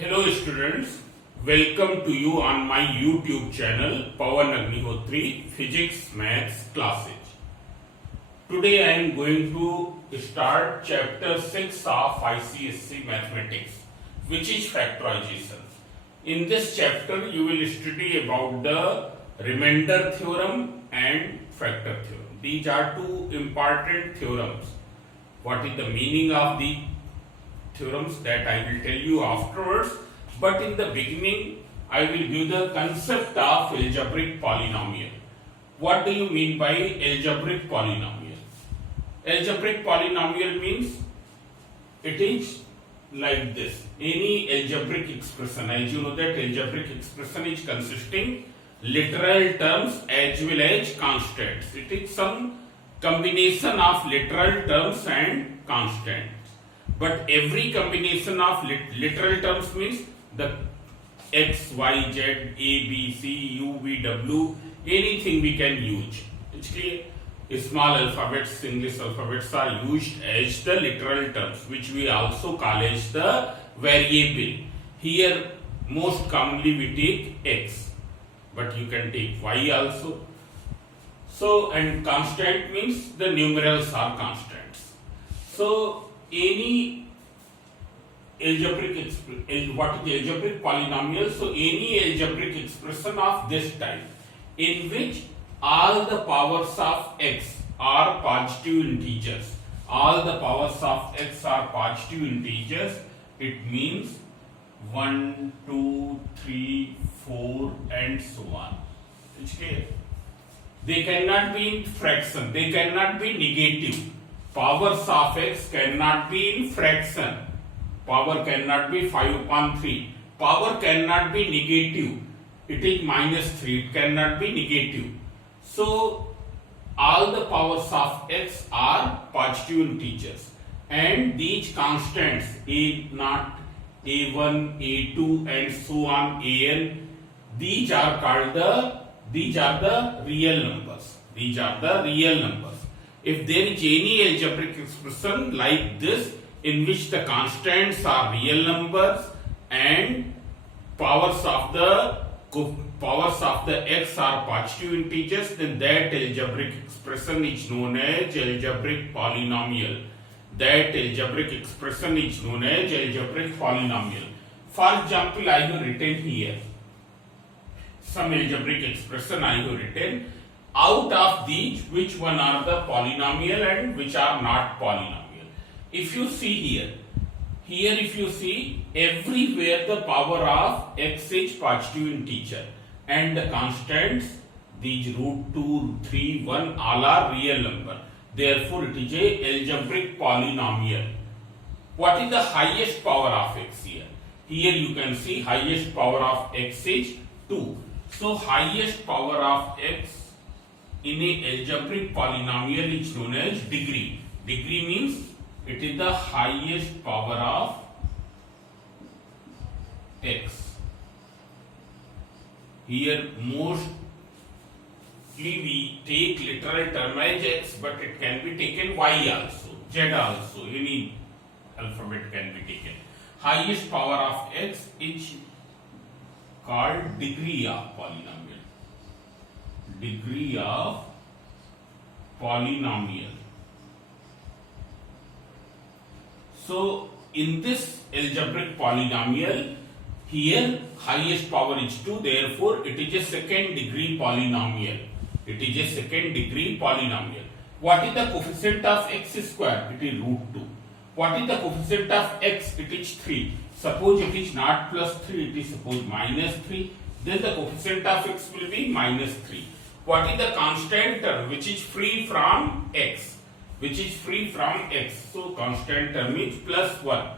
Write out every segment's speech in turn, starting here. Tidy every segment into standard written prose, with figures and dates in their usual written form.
Hello students, welcome to you on my YouTube channel Pawan Agnihotri Physics Maths Classes. Today I am going to start chapter 6 of ICSE Mathematics, which is factorization. In this chapter you will study about the remainder theorem and factor theorem. These are two important theorems. What is the meaning of the theorems that I will tell you afterwards, but in the beginning I will give the concept of algebraic polynomial. What do you mean by algebraic polynomial? Algebraic polynomial means it is like this. Any algebraic expression, as you know that algebraic expression is consisting literal terms as well as constants. It is some combination of literal terms and constants. But every combination of literal terms means the x, y, z, a, b, c, u, v, w, anything we can use. It's clear? Small alphabets, English alphabets are used as the literal terms, which we also call as the variable. Here most commonly we take x, but you can take y also. So, and constant means the numerals are constants. So, any algebraic what is algebraic polynomial? So any algebraic expression of this type in which all the powers of x are positive integers, all the powers of x are positive integers, it means 1, 2, 3, 4 and so on. It's clear? They cannot be in fraction, they cannot be negative. Powers of x cannot be in fraction. Power cannot be 5 upon 3. Power cannot be negative. It is minus 3. It cannot be negative. So, all the powers of x are positive integers. And these constants a0, a1, a2 and so on, an, these are called the real numbers. These are the real numbers. If there is any algebraic expression like this in which the constants are real numbers and powers of the x are positive integers, then that algebraic expression is known as algebraic polynomial. That algebraic expression is known as algebraic polynomial. For example, I have written here some algebraic expression I have written. Out of these, which one are the polynomial and which are not polynomial? If you see here if you see everywhere the power of x is positive integer and the constants, these root 2, 3, 1 all are real number. Therefore, it is a algebraic polynomial. What is the highest power of x here? Here you can see highest power of x is 2. So, highest power of x in a algebraic polynomial is known as degree. Degree means it is the highest power of x. Here mostly we take literal term as x, but it can be taken y also, z also, any alphabet can be taken. Highest power of x is called degree of polynomial. Degree of polynomial. So, in this algebraic polynomial, here highest power is 2, therefore it is a second degree polynomial. It is a second degree polynomial. What is the coefficient of x square? It is root 2. What is the coefficient of x? It is 3. Suppose it is not plus 3, it is suppose minus 3. Then the coefficient of x will be minus 3. What is the constant term which is free from x? Which is free from x. So, constant term is plus 1.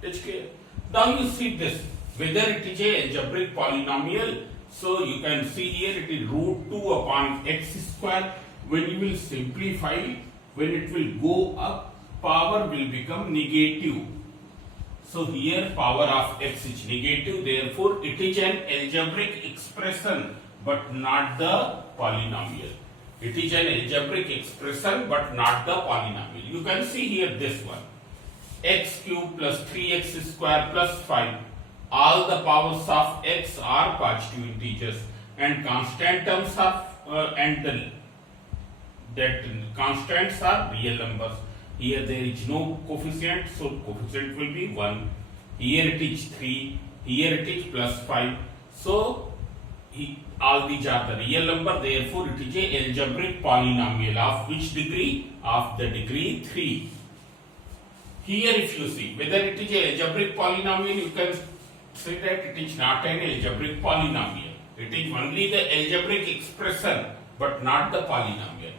That's clear. Now, you see this. Whether it is a algebraic polynomial. So, you can see here it is root 2 upon x square. When you will simplify, when it will go up, power will become negative. So, here power of x is negative. Therefore, it is an algebraic expression but not the polynomial. It is an algebraic expression but not the polynomial. You can see here this one. X cube plus 3x square plus 5. all the powers of x are positive integers and constant terms are that constants are real numbers. Here there is no coefficient, so coefficient will be 1. Here it is 3, here it is plus 5. So all these are the real number, therefore it is a algebraic polynomial of which degree? Of the degree 3. Here if you see whether it is a algebraic polynomial, you can say that it is not an algebraic polynomial. It is only the algebraic expression but not the polynomial.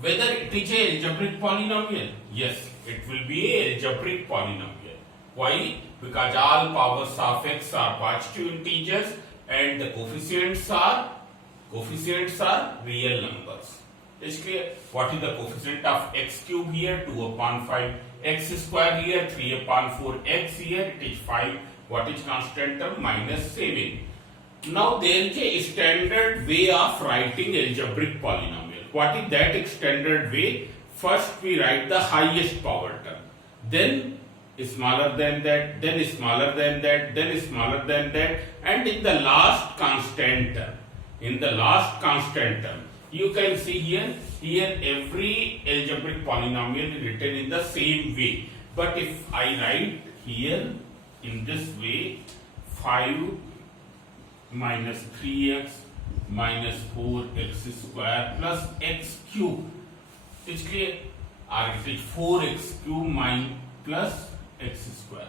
Whether it is a algebraic polynomial? Yes, it will be a algebraic polynomial. Why? Because all powers of x are positive integers and the coefficients are real numbers. Is clear? What is the coefficient of x cube here? 2 upon 5. X square here 3 upon 4. X here it is 5. What is constant term? Minus 7. Now there is a standard way of writing algebraic polynomial. What is that standard way? First we write the highest power term, then smaller than that, then smaller than that, then smaller than that, and in the last constant term. In the last constant term, you can see here every algebraic polynomial is written in the same way. But if I write here in this way, 5 minus 3x minus 4x square plus x cube, it's clear? Or it is 4x cube plus x square.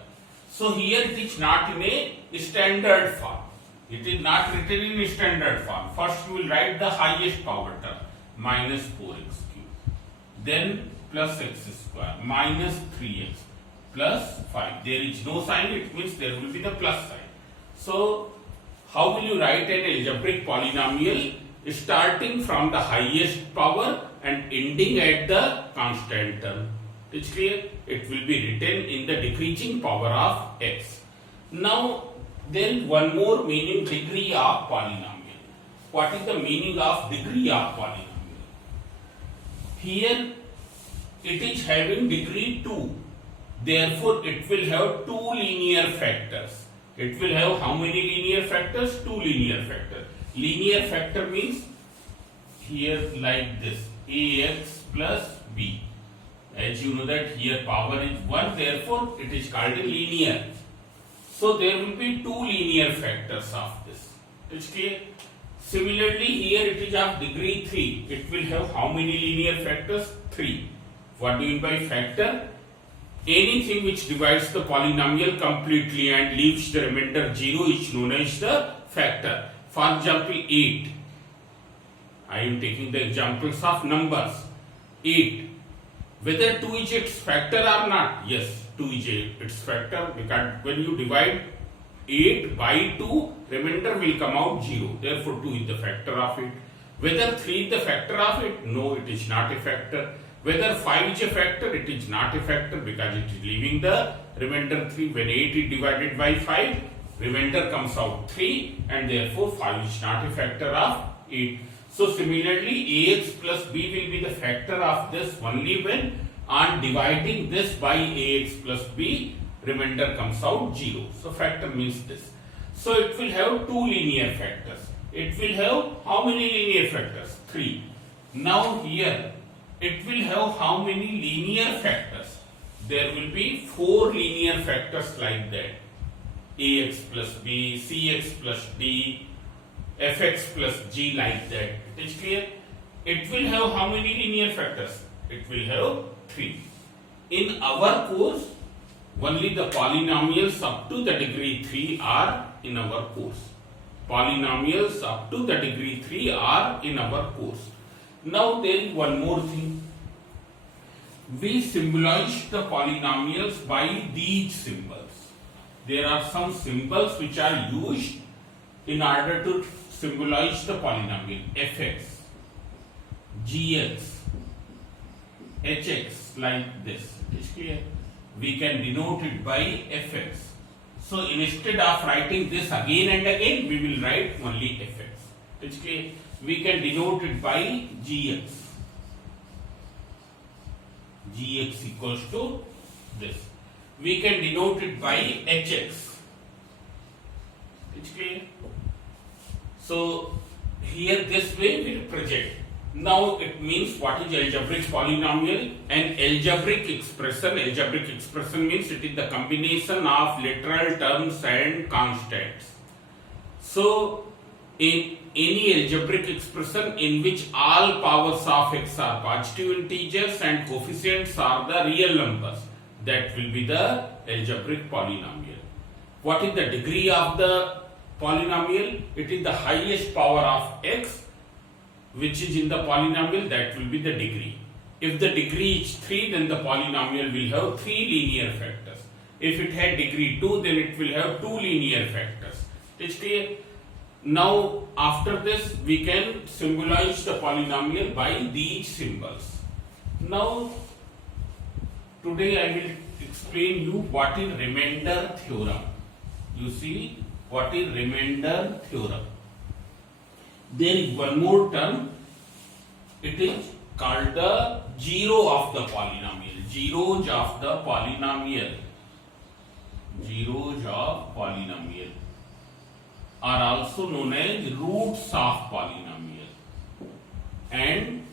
So here it is not in a standard form. It is not written in standard form. First you will write the highest power term, minus 4x cube. Then plus x square, minus 3x, plus 5. There is no sign, it means there will be the plus sign. So how will you write an algebraic polynomial? Starting from the highest power and ending at the constant term. It's clear? It will be written in the decreasing power of x. Now then one more meaning, degree of polynomial. What is the meaning of degree of polynomial? Here it is having degree 2. Therefore it will have 2 linear factors. It will have how many linear factors? 2 linear factors. Linear factor means here like this, ax plus b. As you know that here power is 1, therefore it is called a linear. So there will be 2 linear factors of this. It's clear? Similarly here it is of degree 3. It will have how many linear factors? 3. What do you mean by factor? Anything which divides the polynomial completely and leaves the remainder 0 is known as the factor. For example 8. I am taking the examples of numbers. 8. Whether 2 is its factor or not? Yes, 2 is its factor, because when you divide 8 by 2, remainder will come out 0. Therefore 2 is the factor of it. Whether 3 is the factor of it? No, it is not a factor. Whether 5 is a factor? It is not a factor because it is leaving the remainder 3. When 8 is divided by 5, remainder comes out 3 and therefore 5 is not a factor of 8. So similarly ax plus b will be the factor of this only when on dividing this by ax plus b, remainder comes out 0. So factor means this. So it will have 2 linear factors. It will have how many linear factors? 3. Now here it will have how many linear factors? There will be 4 linear factors like that. Ax plus b, cx plus d, fx plus g, like that. It is clear? It will have how many linear factors? It will have 3. In our course, only the polynomials up to the degree 3 are in our course. Polynomials up to the degree 3 are in our course. Now there is one more thing. We symbolize the polynomials by these symbols. There are some symbols which are used in order to symbolize the polynomial. Fx, gx, hx, like this. It is clear? We can denote it by fx. So instead of writing this again and again, we will write only fx. It is clear? We can denote it by gx. Gx equals to this. We can denote it by hx. It's clear? So here this way we represent. Now it means what is algebraic polynomial? An algebraic expression means it is the combination of literal terms and constants. So in any algebraic expression in which all powers of x are positive integers and coefficients are the real numbers, that will be the algebraic polynomial. What is the degree of the polynomial? It is the highest power of x which is in the polynomial, that will be the degree. If the degree is 3, then the polynomial will have 3 linear factors. If it had degree 2, then it will have 2 linear factors. Is clear? Now after this we can symbolize the polynomial by these symbols. Now today I will explain you what is remainder theorem. You see what is remainder theorem. There is one more term. It is called the zero of the polynomial. Zeros of the polynomial. Zeros of polynomial are also known as roots of polynomial. And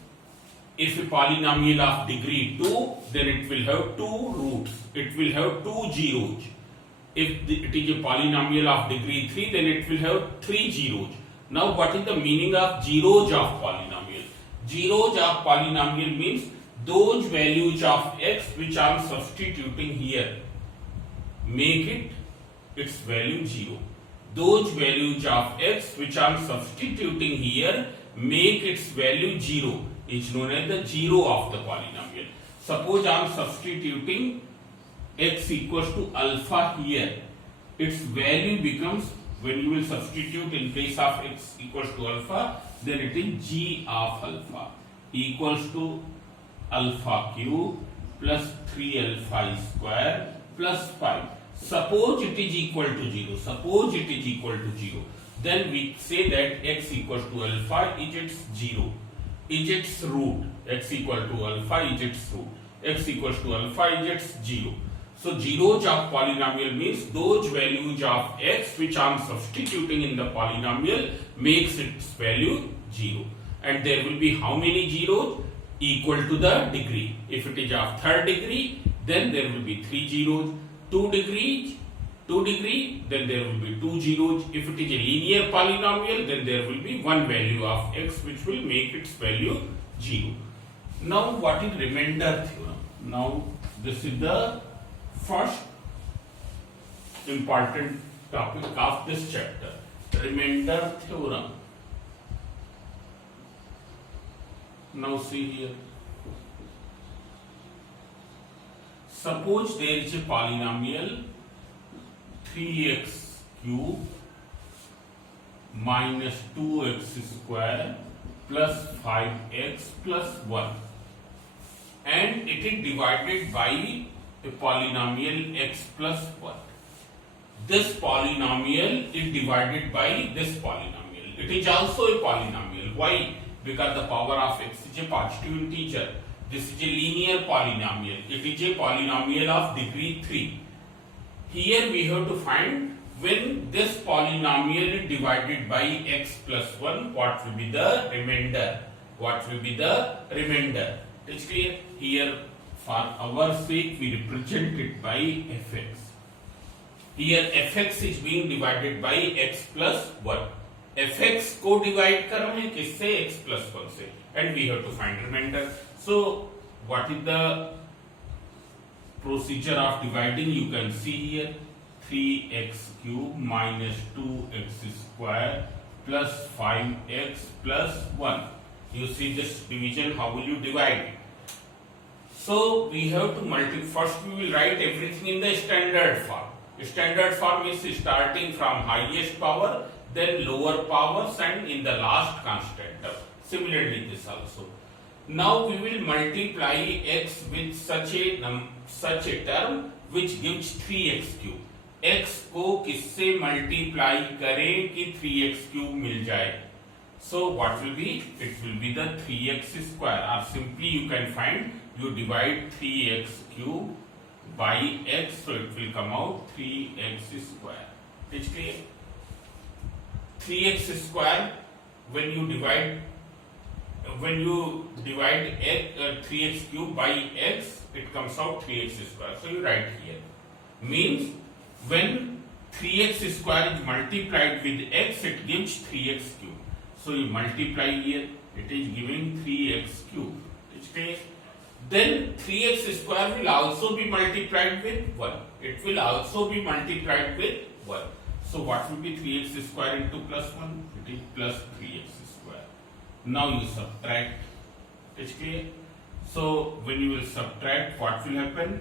if a polynomial of degree 2, then it will have 2 roots. It will have 2 zeros. If it is a polynomial of degree 3, then it will have 3 zeros. Now what is the meaning of zeros of polynomial? Zeros of polynomial means those values of x which I am substituting here, make it its value 0. Those values of x which I am substituting here, make its value 0, is known as the zero of the polynomial. Suppose I am substituting x equals to alpha here. Its value becomes, when you will substitute in place of x equals to alpha, then it is g of alpha equals to alpha cube plus 3 alpha square plus 5. Suppose it is equal to 0. Suppose it is equal to 0. Then we say that x equals to alpha is its 0. Is its root. X equal to alpha is its root. X equals to alpha is its 0. So zeros of polynomial means those values of x which I am substituting in the polynomial makes its value 0. And there will be how many zeros? Equal to the degree. If it is of third degree, then there will be 3 zeros. 2 degree, then there will be 2 zeros. If it is a linear polynomial, then there will be one value of x which will make its value 0. Now what is remainder theorem? Now this is the first important topic of this chapter, remainder theorem. Now see here. Suppose there is a polynomial 3x cube minus 2x square plus 5x plus 1, and it is divided by a polynomial x plus 1. This polynomial is divided by this polynomial. It is also a polynomial. Why? Because the power of x is a positive integer. This is a linear polynomial. It is a polynomial of degree 3. Here we have to find when this polynomial is divided by x plus 1, what will be the remainder? What will be the remainder? It is clear? Here for our sake we represent it by fx. Here fx is being divided by x plus 1. fx को divide कर रहे हैं किससे? x plus 1 से, and we have to find remainder. So what is the procedure of dividing? You can see here 3x cube minus 2x square plus 5x plus 1. You see this division, how will you divide? So we have to multiply. First we will write everything in the standard form. Standard form is starting from highest power, then lower powers, and in the last constant term. Similarly this also. Now we will multiply x with such a term which gives 3x cube. x को किससे multiply करें कि 3x cube मिल जाए? So what will be? It will be the 3x square, or simply you can find, you divide 3x cube by x, so it will come out 3x square. It's clear? 3x square when you divide 3x cube by x, it comes out 3x square. So you write here. Means when 3x square is multiplied with x, it gives 3x cube. So you multiply here, it is giving 3x cube. Okay. Then 3x square will also be multiplied with 1. It will also be multiplied with 1. So what will be 3x square into plus 1? It is plus 3x square. Now you subtract. Is clear? So when you will subtract, what will happen?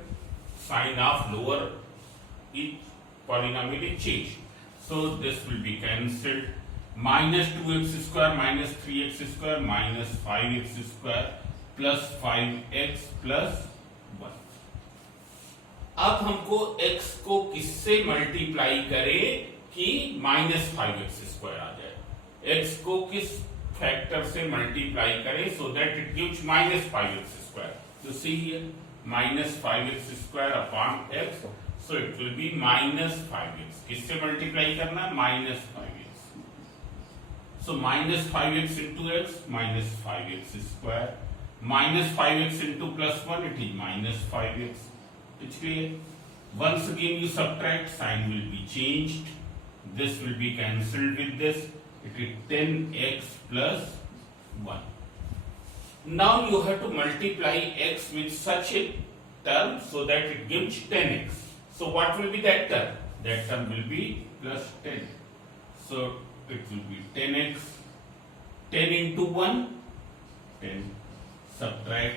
Sign of lower each polynomial is changed. So this will be cancelled. Minus 2x square minus 3x square minus 5x square plus 5x plus 1. अब हमको x को किससे multiply करें कि minus 5x square आ जाए? x को किस factor से मल्टीप्लाई करें so that it gives minus 5x square? So see here, minus 5x square upon x, so it will be minus 5x. किससे मल्टीप्लाई करना? minus 5x. So minus 5x into x, minus 5x square. Minus 5x into plus 1, it is minus 5x. It's clear? Once again you subtract, sign will be changed. This will be cancelled with this. It is 10x plus 1. Now you have to multiply x with such a term so that it gives 10x. So what will be that term? That term will be plus 10. So it will be 10x. 10 into 1, 10. Subtract.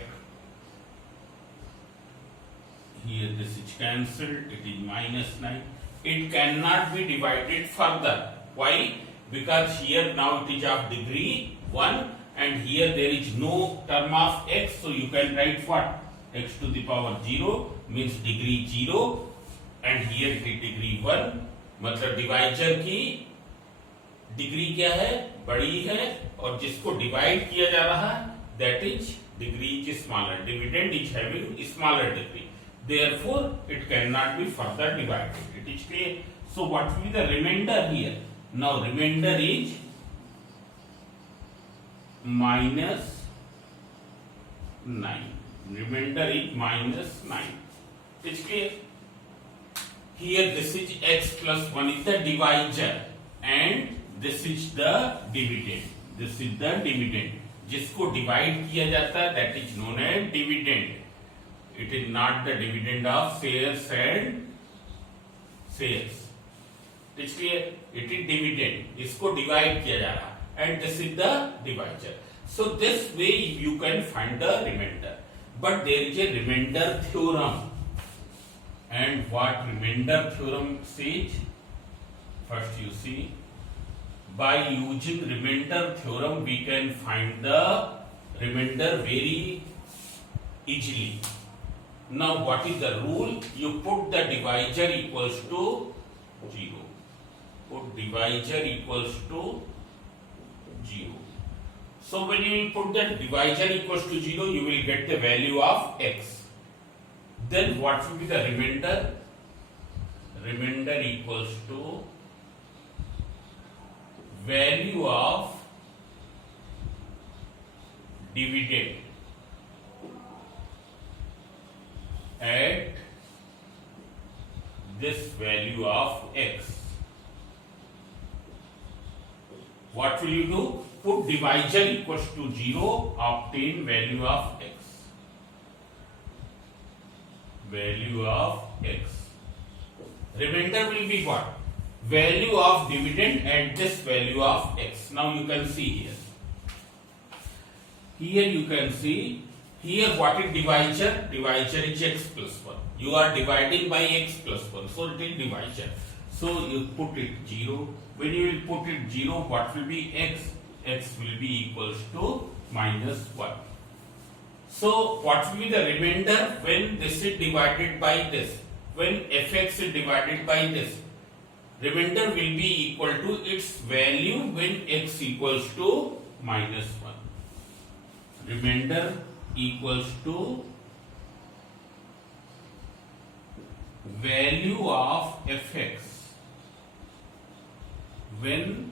Here this is cancelled. It is minus 9. It cannot be divided further. Why? Because here now it is of degree 1 and here there is no term of x. So you can write what? X to the power 0 means degree 0 and here it is degree 1. मतलब divisor की degree क्या है? बड़ी है और जिसको divide किया जा रहा है that is degree is smaller. Dividend is having smaller degree. Therefore, it cannot be further divided. It is clear. So, what will be the remainder here? Now, remainder is minus 9. Remainder is minus 9. It is clear. Here, this is x plus 1 is the divisor and this is the dividend. This is the dividend. जिसको divide किया जाता है that is known as dividend. It is not the dividend of shares and shares. It's clear? It is dividend. इसको divide किया जा रहा है and this is the divisor. So this way you can find the remainder. But there is a remainder theorem. And what remainder theorem says? First you see. By using remainder theorem, we can find the remainder very easily. Now, what is the rule? You put the divisor equals to 0. Put divisor equals to 0. So, when you will put the divisor equals to 0, you will get the value of x. Then, what will be the remainder? Remainder equals to value of dividend at this value of x. What will you do? Put divisor equals to 0, obtain value of x. Value of x. Remainder will be what? Value of dividend at this value of x. Now you can see here. Here you can see. Here what is divisor? Divisor is x plus 1. You are dividing by x plus 1. So it is divisor. So you put it 0. When you will put it 0, what will be x? X will be equals to minus 1. So what will be the remainder when this is divided by this? When fx is divided by this? Remainder will be equal to its value when x equals to minus 1. Remainder equals to value of fx when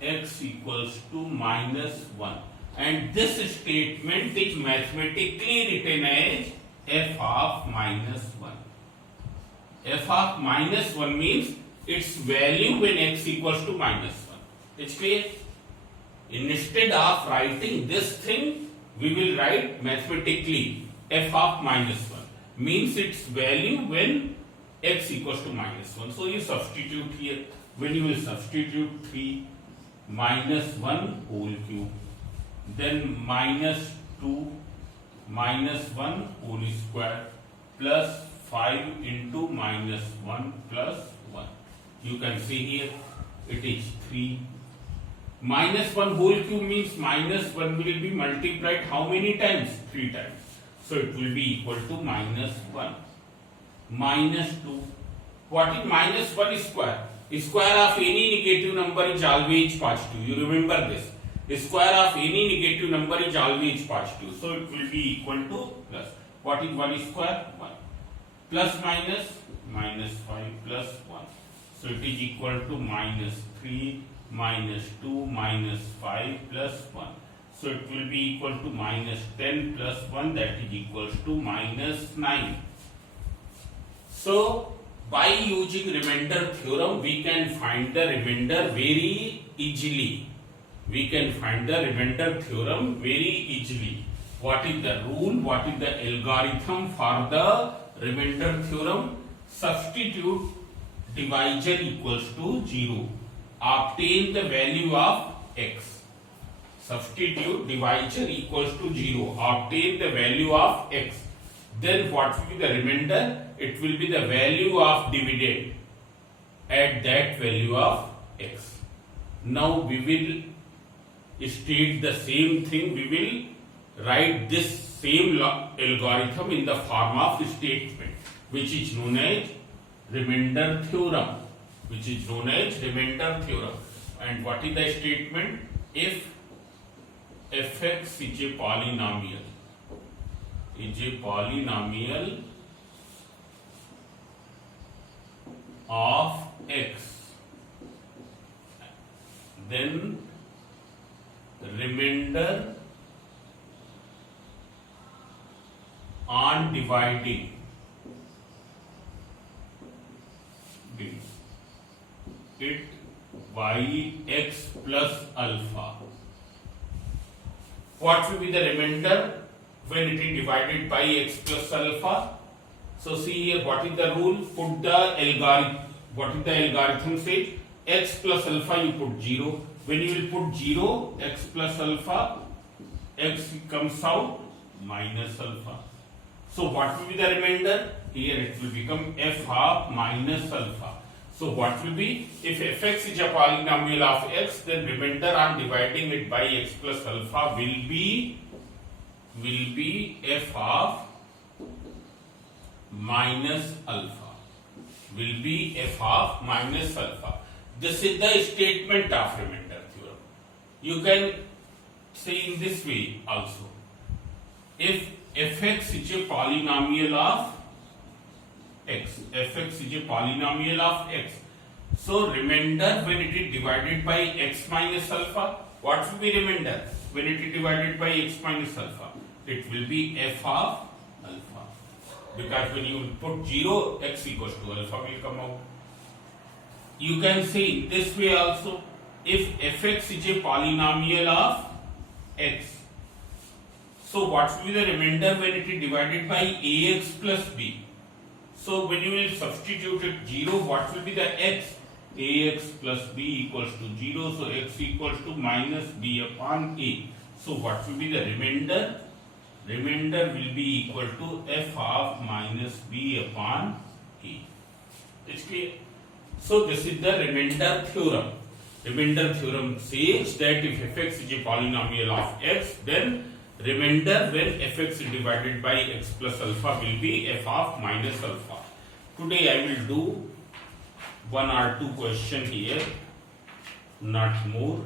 x equals to -1, and this statement is mathematically written as f of -1. F of -1 means its value when x equals to -1. It's clear? Instead of writing this thing, we will write mathematically f of -1 means its value when x equals to -1. So you substitute here. When you will substitute 3 -1 whole cube, then -2 -1 whole square plus 5 into -1 plus 1. You can see here it is 3. -1 whole cube means -1 will be multiplied how many times? 3 times. So it will be equal to -1. -2. What is -1 square? Square of any negative number is always positive. You remember this. The square of any negative number is always positive. So it will be equal to plus. What is 1 square? 1. Plus minus, -5 plus 1. So it is equal to -3, -2, -5 plus 1. So it will be equal to -10 plus 1, that is equals to -9. So by using remainder theorem, we can find the remainder very easily. We can find the remainder theorem very easily. What is the rule? What is the algorithm for the remainder theorem? Substitute divisor equals to 0. Obtain the value of x. Substitute divisor equals to 0. Obtain the value of x. Then what will be the remainder? It will be the value of dividend at that value of x. Now we will state the same thing. We will write this same algorithm in the form of statement, which is known as remainder theorem. Which is known as remainder theorem. And what is the statement? If fx is a polynomial, of x, then remainder on dividing it by x plus alpha. What will be the remainder when it is divided by x plus alpha? So see here, what is the rule? Put the algorithm. What is the algorithm says? X plus alpha you put 0. When you will put 0, x plus alpha, x comes out minus alpha. So what will be the remainder? Here it will become f of minus alpha. So what will be? If fx is a polynomial of x, then remainder on dividing it by x plus alpha will be f of minus alpha. Will be f of minus alpha. This is the statement of remainder theorem. You can say in this way also. If fx is a polynomial of x, fx is a polynomial of x, so remainder when it is divided by x minus alpha, what will be remainder when it is divided by x minus alpha? It will be f of alpha, because when you put 0, x equals to alpha will come out. You can say this way also. If fx is a polynomial of x, so what will be the remainder when it is divided by ax plus b? So when you will substitute it 0, what will be the x? Ax plus b equals to 0, so x equals to minus b upon a. So what will be the remainder? Remainder will be equal to f of minus b upon a. It's clear? So this is the remainder theorem. Remainder theorem says that if fx is a polynomial of x, then remainder when fx is divided by x plus alpha will be f of minus alpha. Today I will do 1 or 2 questions here, not more,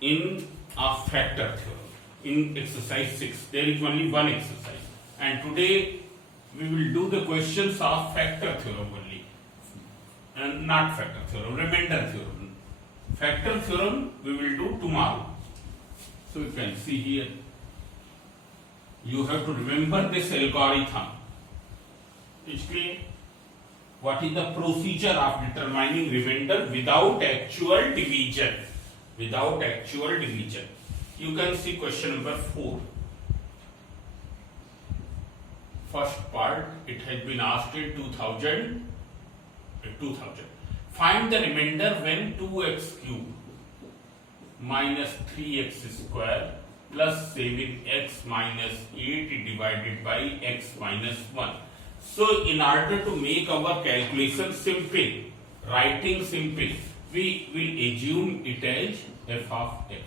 in a factor theorem. In exercise 6, there is only one exercise, and today we will do the questions of factor theorem only, and not factor theorem, remainder theorem. Factor theorem we will do tomorrow. So you can see here, you have to remember this algorithm. इसलिए what is the procedure of determining remainder without actual division? Without actual division. You can see question number 4. First part, it has been asked in 2000. Find the remainder when 2x cube minus 3x square plus 7x minus 8 divided by x minus 1. So, in order to make our calculation simple, writing simple, we will assume it as f of x.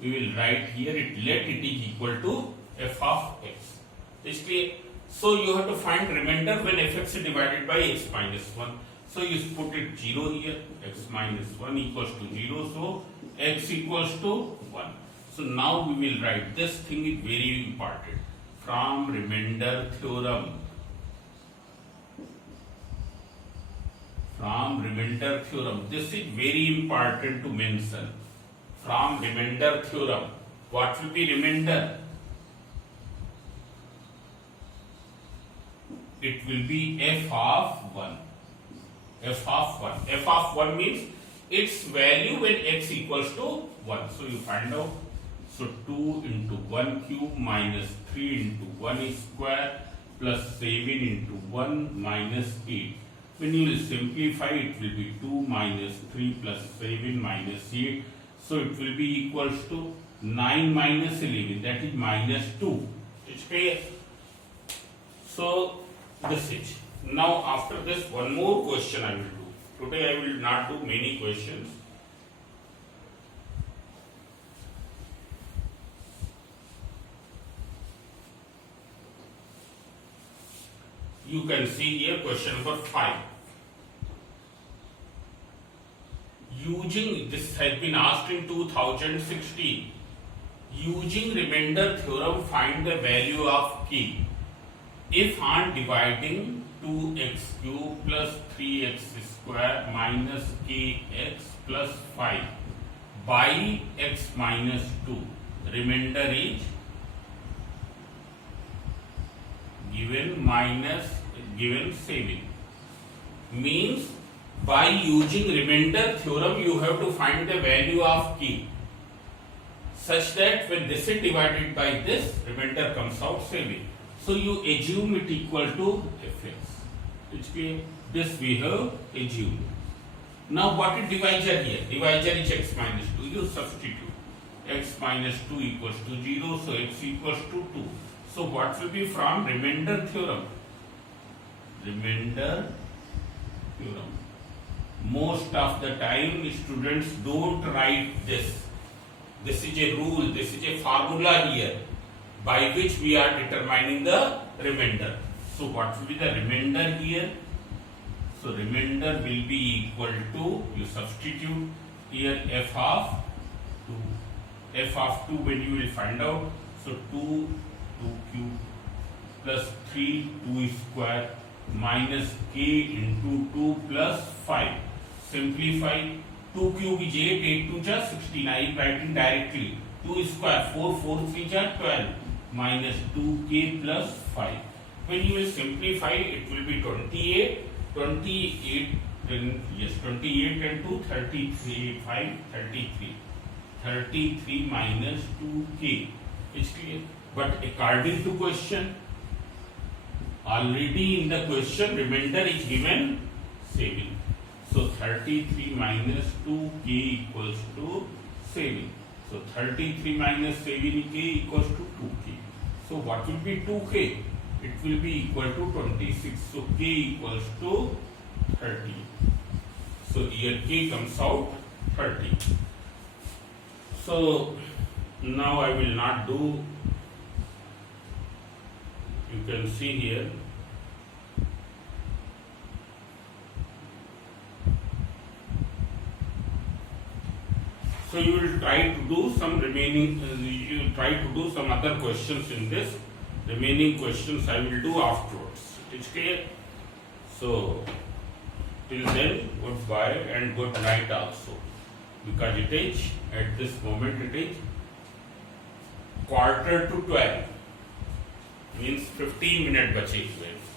We will write here let it is equal to f of x. इसलिए so you have to find remainder when fx is divided by x minus 1. So you put it 0 here, x minus 1 equals to 0, so x equals to 1. So now we will write, this thing is very important, from remainder theorem. From remainder theorem, this is very important to mention. From remainder theorem, what will be remainder? It will be f of 1. F of 1. F of 1 means its value when x equals to 1. So you find out. So 2 into 1 cube minus 3 into 1 square plus 7 into 1 minus 8. When you will simplify, it will be 2 minus 3 plus 7 minus 8. So it will be equals to 9 minus 11. That is minus 2. It's clear? So this is. Now after this, one more question I will do. Today I will not do many questions. You can see here question number 5. Using, this has been asked in 2016. Using remainder theorem, find the value of k. If on dividing 2x cube plus 3x square minus kx plus 5 by x minus 2, remainder is given 7. Means by using remainder theorem you have to find the value of k such that when this is divided by this, remainder comes out 7. So you assume it equal to fx. It's clear? This we have assumed. Now what is divisor here? Divisor is x minus 2. You substitute. X minus 2 equals to 0. So x equals to 2. So what will be from remainder theorem? Remainder theorem. Most of the time students don't write this. This is a rule. This is a formula here by which we are determining the remainder. So what will be the remainder here? So remainder will be equal to, you substitute here f of 2. F of 2 when you will find out. So 2 cube plus 3 2 square minus k into 2 plus 5. Simplify. 2 cube is 8, 8 2 just 16. I am writing directly. 2 square 4, 4 3 just 12 minus 2k plus 5. When you will simplify, it will be 28. 28 and 2 33 5 33. 33 minus 2k. It's clear. But according to question, already in the question remainder is given 7. So 33 minus 2k equals to 7. So 33 minus 7k equals to 2k. So what will be 2k? It will be equal to 26. So k equals to 30. So here k comes out 30. So now I will not do. You can see here. So you will try to do some remaining, you try to do some other questions in this. Remaining questions I will do afterwards. It is clear? So till then, goodbye and good night also. because it is at this moment it is quarter to 12, means 15 minute बचे हुए हैं.